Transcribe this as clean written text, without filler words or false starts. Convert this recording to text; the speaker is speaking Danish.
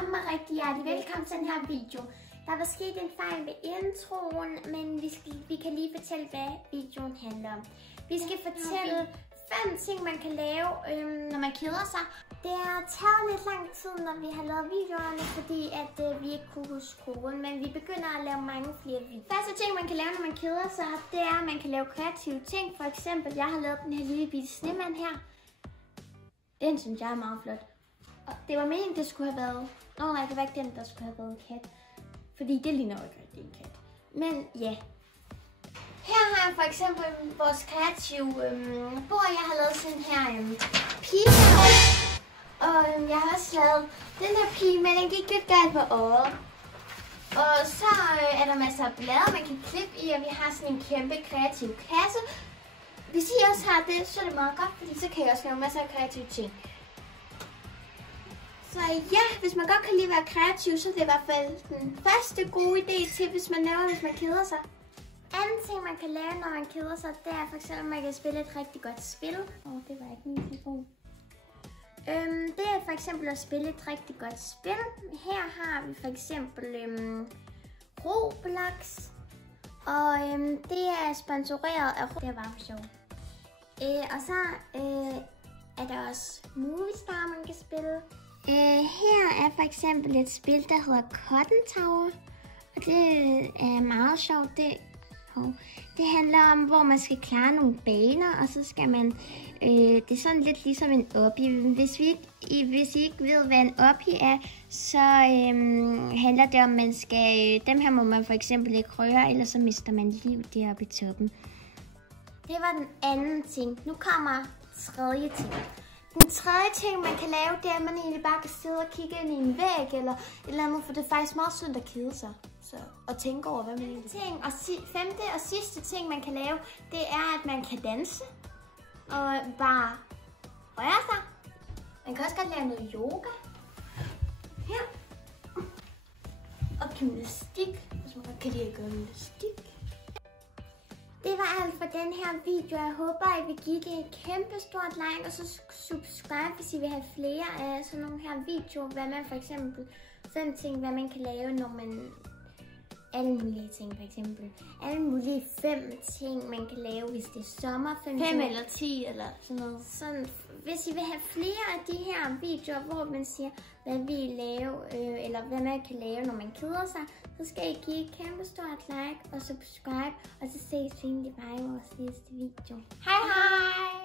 sammen og rigtig hjertelig velkommen til den her video. Der var sket en fejl ved introen, men vi kan lige fortælle, hvad videoen handler om. Vi skal fortælle 5 ting, man kan lave, når man keder sig. Det har taget lidt lang tid, når vi har lavet videoerne, fordi at vi ikke kunne huske koden, men vi begynder at lave mange flere videoer. Første ting, man kan lave, når man keder sig, det er, at man kan lave kreative ting. For eksempel, jeg har lavet den her lille bitte snemand her. Den synes jeg er meget flot. Det var meningen, det skulle have været... nej, det var ikke den, der skulle have været en kat. Fordi det ligner jo ikke rigtig en kat. Men ja. Her har jeg for eksempel vores kreative bord. Jeg har lavet sådan her pige. Og jeg har også lavet den her pige, men den gik lidt galt på øjet. Og så er der masser af blade, man kan klippe i, og vi har sådan en kæmpe kreativ kasse. Hvis I også har det, så er det meget godt, fordi så kan I også lave masser af kreative ting. Så ja, hvis man godt kan lide at være kreativ, så er det i hvert fald den første gode idé til, hvis man keder sig. Anden ting, man kan lave, når man keder sig, det er for eksempel, at man kan spille et rigtig godt spil. Det var ikke min telefon. Det er for eksempel at spille et rigtig godt spil. Her har vi for eksempel Roblox. Og det er sponsoreret af Roblox. Det er bare for sjov. Og så er der også Movistar, man kan spille. Her er for eksempel et spil, der hedder Cotton Tower. Og det er meget sjovt. Det handler om, hvor man skal klare nogle baner, og så skal man... det er sådan lidt ligesom en obby. Hvis I ikke ved, hvad en obby er, så handler det om, man skal... dem her må man for eksempel ikke røre, ellers så mister man liv deroppe i toppen. Det var den anden ting. Nu kommer tredje ting. Den tredje ting, man kan lave, det er, at man egentlig bare kan sidde og kigge ind i en væg eller et eller andet, for det er faktisk meget sundt at kede sig. Og tænke over, hvad man egentlig ting. Og femte og sidste ting, man kan lave, det er, at man kan danse og bare røre sig. Man kan også godt lave noget yoga. Her. Og gymnastik, hvis man godt kan lide at gøre gymnastik. Det var alt for den her video. Jeg håber, at I vil give det et kæmpe stort like, og så subscribe, hvis I vil have flere af sådan nogle her videoer. Hvad man for eksempel 5 ting, hvad man kan lave, når man... alle mulige ting, for eksempel. Alle mulige 5 ting, man kan lave, hvis det er sommer. 5 eller 10 eller sådan noget. Sådan, hvis I vil have flere af de her videoer, hvor man siger, hvad vi laver, eller hvad man kan lave, når man keder sig, så skal I give et kæmpe stort like og subscribe, og så ses vi egentlig bare i vores næste video. Hej hej!